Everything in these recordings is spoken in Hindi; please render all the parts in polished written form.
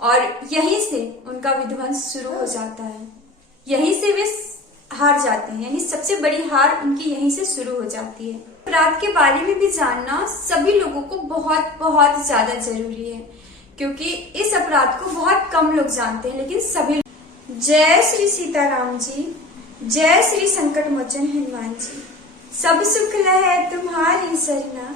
और यहीं से उनका विध्वंस शुरू हो जाता है, यहीं से वे हार जाते हैं, यानी सबसे बड़ी हार उनकी यहीं से शुरू हो जाती है। अपराध के बारे में भी जानना सभी लोगों को बहुत बहुत ज्यादा जरूरी है, क्योंकि इस अपराध को बहुत कम लोग जानते हैं, लेकिन सभी। जय श्री सीताराम जी, जय श्री संकट मोचन हनुमान जी। सब सुख लहै तुम्हारी सरना,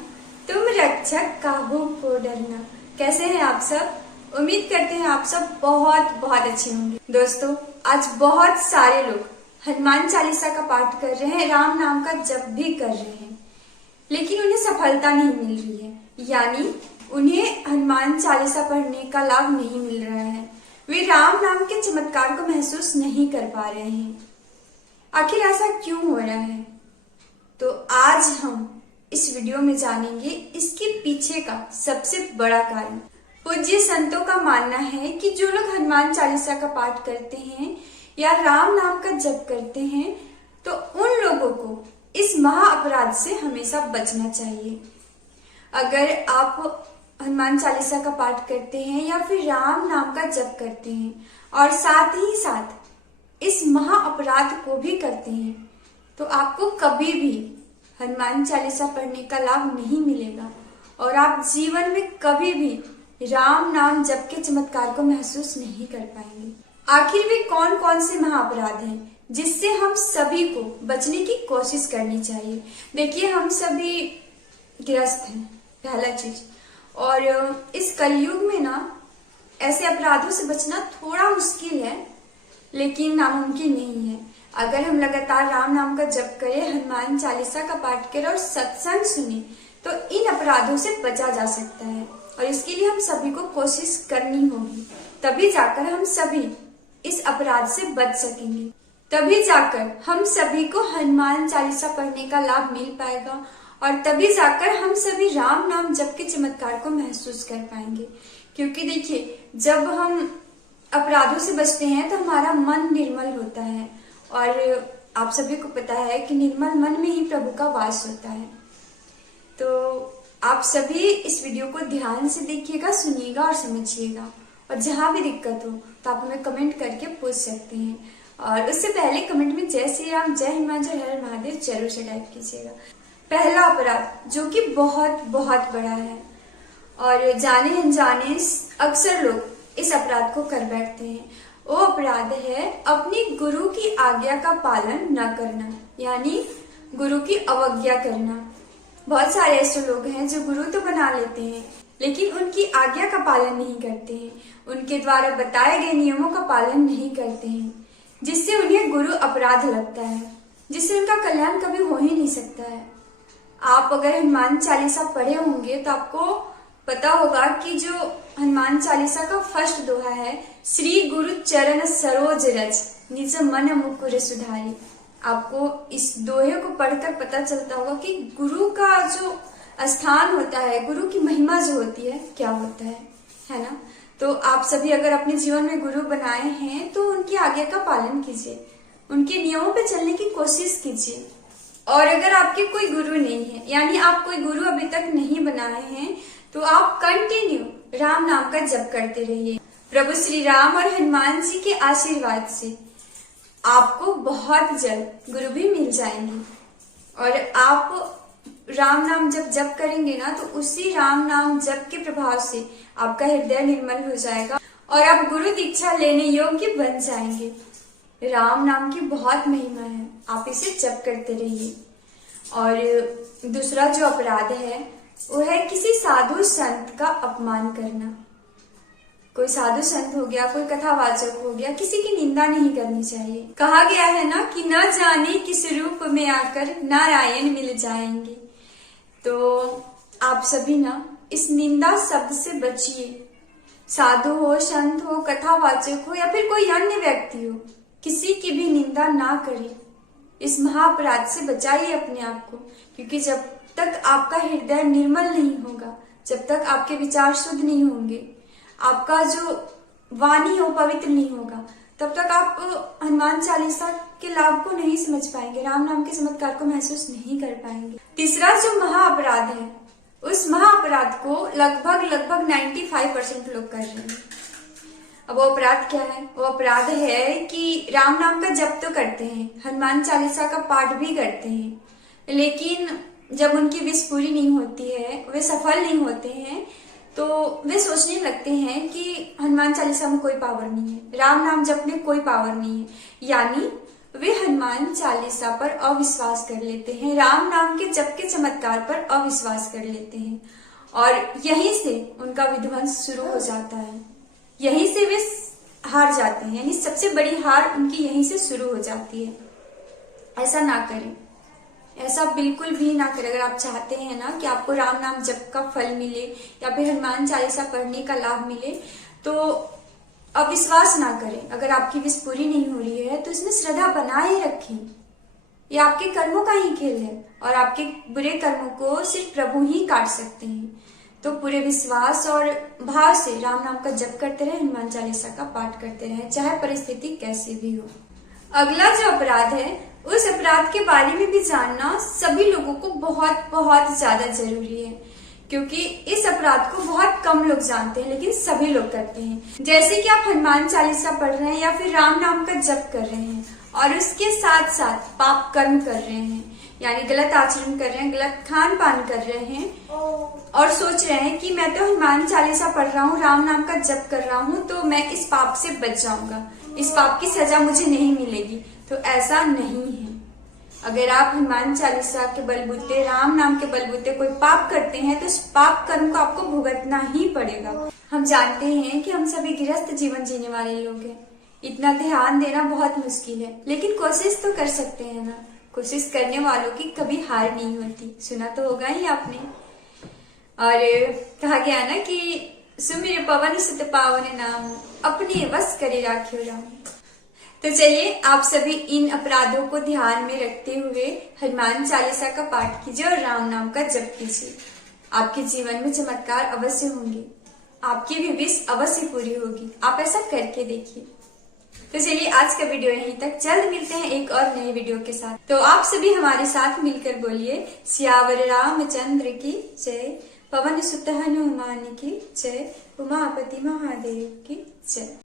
तुम रक्षक काहू को डरना। कैसे हैं आप सब? उम्मीद करते हैं आप सब बहुत बहुत अच्छे होंगे। दोस्तों, आज बहुत सारे लोग हनुमान चालीसा का पाठ कर रहे हैं, राम नाम का जप भी कर रहे हैं, लेकिन उन्हें सफलता नहीं मिल रही है, यानी उन्हें हनुमान चालीसा पढ़ने का लाभ नहीं मिल रहा है। वे राम नाम के चमत्कार को महसूस नहीं कर पा रहे हैं। आखिर ऐसा क्यों हो रहा है? तो आज हम इस वीडियो में जानेंगे इसके पीछे का सबसे बड़ा कारण। पूज्य संतों का मानना है कि जो लोग हनुमान चालीसा का पाठ करते हैं या राम नाम का जप करते हैं, तो उन लोगों को इस महा अपराध से हमेशा बचना चाहिए। अगर आप हनुमान चालीसा का पाठ करते हैं या फिर राम नाम का जप करते हैं और साथ ही साथ इस महा अपराध को भी करते हैं, तो आपको कभी भी हनुमान चालीसा पढ़ने का लाभ नहीं मिलेगा और आप जीवन में कभी भी राम नाम जप के चमत्कार को महसूस नहीं कर पाएंगे। आखिर वे कौन कौन से महाअपराध हैं जिससे हम सभी को बचने की कोशिश करनी चाहिए? देखिए, हम सभी ग्रस्त हैं, पहला चीज। और इस कलयुग में ना ऐसे अपराधों से बचना थोड़ा मुश्किल है, लेकिन नामुमकिन नहीं है। अगर हम लगातार राम नाम का जप करें, हनुमान चालीसा का पाठ करें और सत्संग सुने, तो इन अपराधों से बचा जा सकता है। और इसके लिए हम सभी को कोशिश करनी होगी, तभी जाकर हम सभी इस अपराध से बच सकेंगे, तभी जाकर हम सभी को हनुमान चालीसा पढ़ने का लाभ मिल पाएगा और तभी जाकर हम सभी राम नाम जप के चमत्कार को महसूस कर पाएंगे। क्योंकि देखिए, जब हम अपराधों से बचते हैं तो हमारा मन निर्मल होता है, और आप सभी को पता है कि निर्मल मन में ही प्रभु का वास होता है। तो आप सभी इस वीडियो को ध्यान से देखिएगा, सुनिएगा और समझिएगा, और जहां भी दिक्कत हो तो आप हमें कमेंट करके पूछ सकते हैं। और उससे पहले कमेंट में जय श्री राम, जय हनुमान, जय हर महादेव जरूर से टाइप कीजिएगा। पहला अपराध जो कि बहुत बहुत बड़ा है और जाने अनजाने अक्सर लोग इस अपराध को कर बैठते हैं, वो अपराध है अपनी गुरु की आज्ञा का पालन न करना, यानी गुरु की अवज्ञा करना। बहुत सारे ऐसे लोग हैं जो गुरु तो बना लेते हैं, लेकिन उनकी आज्ञा का पालन नहीं करते हैं, उनके द्वारा बताए गए नियमों का पालन नहीं करते हैं, जिससे उन्हें गुरु अपराध लगता है, जिससे उनका कल्याण कभी हो ही नहीं सकता है। आप अगर हनुमान चालीसा पढ़े होंगे तो आपको पता होगा कि जो हनुमान चालीसा का फर्स्ट दोहा है, श्री गुरु चरण सरोज रज निज मन मुकुर सुधारी। आपको इस दोहे को पढ़कर पता चलता होगा कि गुरु का जो स्थान होता है, गुरु की महिमा जो होती है, क्या होता है ना? तो आप सभी अगर अपने जीवन में गुरु बनाए हैं तो उनकी आज्ञा का पालन कीजिए, उनके नियमों पे चलने की कोशिश कीजिए। और अगर आपके कोई गुरु नहीं है, यानी आप कोई गुरु अभी तक नहीं बनाए हैं, तो आप कंटिन्यू राम नाम का जप करते रहिए। प्रभु श्री राम और हनुमान जी के आशीर्वाद से आपको बहुत जल्द गुरु भी मिल जाएंगे। और आप राम नाम जब जप करेंगे ना, तो उसी राम नाम जप के प्रभाव से आपका हृदय निर्मल हो जाएगा और आप गुरु दीक्षा लेने योग्य बन जाएंगे। राम नाम की बहुत महिमा है, आप इसे जप करते रहिए। और दूसरा जो अपराध है वो है किसी साधु संत का अपमान करना। कोई साधु संत हो गया, कोई कथावाचक हो गया, किसी की निंदा नहीं करनी चाहिए। कहा गया है ना कि न जाने किस रूप में आकर नारायण मिल जाएंगे। तो आप सभी ना इस निंदा शब्द से बचिए। साधु हो, संत हो, कथावाचक हो या फिर कोई अन्य व्यक्ति हो, किसी की भी निंदा ना करें। इस महाअपराध से बचाइए अपने आप को, क्योंकि जब तक आपका हृदय निर्मल नहीं होगा, जब तक आपके विचार शुद्ध नहीं होंगे, आपका जो वाणी हो पवित्र नहीं होगा, तब तक आप हनुमान चालीसा के लाभ को नहीं समझ पाएंगे, राम नाम के चमत्कार को महसूस नहीं कर पाएंगे। तीसरा जो महाअपराध है, उस महाअपराध को लगभग 95% लोग कर रहे हैं। अब वो अपराध क्या है? वो अपराध है कि राम नाम का जप तो करते हैं, हनुमान चालीसा का पाठ भी करते हैं, लेकिन जब उनकी विश पूरी नहीं होती है, वे सफल नहीं होते हैं, तो वे सोचने लगते हैं कि हनुमान चालीसा में कोई पावर नहीं है, राम नाम जप में कोई पावर नहीं है। यानी वे हनुमान चालीसा पर अविश्वास कर लेते हैं, राम नाम के जप के चमत्कार पर अविश्वास कर लेते हैं, और यहीं से उनका विध्वंस शुरू हो जाता है। यहीं से वे हार जाते हैं, यानी सबसे बड़ी हार उनकी यहीं से शुरू हो जाती है। ऐसा ना करें, ऐसा बिल्कुल भी ना करें। अगर आप चाहते हैं ना कि आपको राम नाम जप का फल मिले या फिर हनुमान चालीसा पढ़ने का लाभ मिले, तो अविश्वास ना करें। अगर आपकी विश पूरी नहीं हो रही है तो इसमें श्रद्धा बनाए रखें। ये आपके कर्मों का ही खेल है, और आपके बुरे कर्मों को सिर्फ प्रभु ही काट सकते हैं। तो पूरे विश्वास और भाव से राम नाम का जप करते रहे, हनुमान चालीसा का पाठ करते रहे, चाहे परिस्थिति कैसी भी हो। अगला जो अपराध है, उस अपराध के बारे में भी जानना सभी लोगों को बहुत बहुत ज्यादा जरूरी है, क्योंकि इस अपराध को बहुत कम लोग जानते हैं, लेकिन सभी लोग करते हैं। जैसे कि आप हनुमान चालीसा पढ़ रहे हैं या फिर राम नाम का जप कर रहे हैं, और उसके साथ साथ पाप कर्म कर रहे हैं, यानी गलत आचरण कर रहे हैं, गलत खान पान कर रहे हैं, और सोच रहे हैं कि मैं तो हनुमान चालीसा पढ़ रहा हूँ, राम नाम का जप कर रहा हूँ, तो मैं इस पाप से बच जाऊंगा, इस पाप की सजा मुझे नहीं मिलेगी। तो ऐसा नहीं है। अगर आप हनुमान चालीसा के बलबूते, राम नाम के बलबूते कोई पाप करते हैं, तो इस पाप कर्म को आपको भुगतना ही पड़ेगा। हम जानते हैं कि हम सभी गृहस्थ जीवन जीने वाले लोग हैं, इतना ध्यान देना बहुत मुश्किल है, लेकिन कोशिश तो कर सकते हैं ना। कोशिश करने वालों की कभी हार नहीं होती, सुना तो होगा ही आपने। और कहा गया ना कि सुमिर पवन सुत पावन नाम, अपने वश करे राख्यो राम। तो चलिए, आप सभी इन अपराधों को ध्यान में रखते हुए हनुमान चालीसा का पाठ कीजिए और राम नाम का जप कीजिए। आपके जीवन में चमत्कार अवश्य होंगे, आपकी भी विश अवश्य पूरी होगी। आप ऐसा करके देखिए। तो चलिए, आज का वीडियो यहीं तक। जल्द मिलते हैं एक और नए वीडियो के साथ। तो आप सभी हमारे साथ मिलकर बोलिए, सियावर रामचंद्र की जय, पवन सुत हनुमान की जय, उमापति महादेव की जय।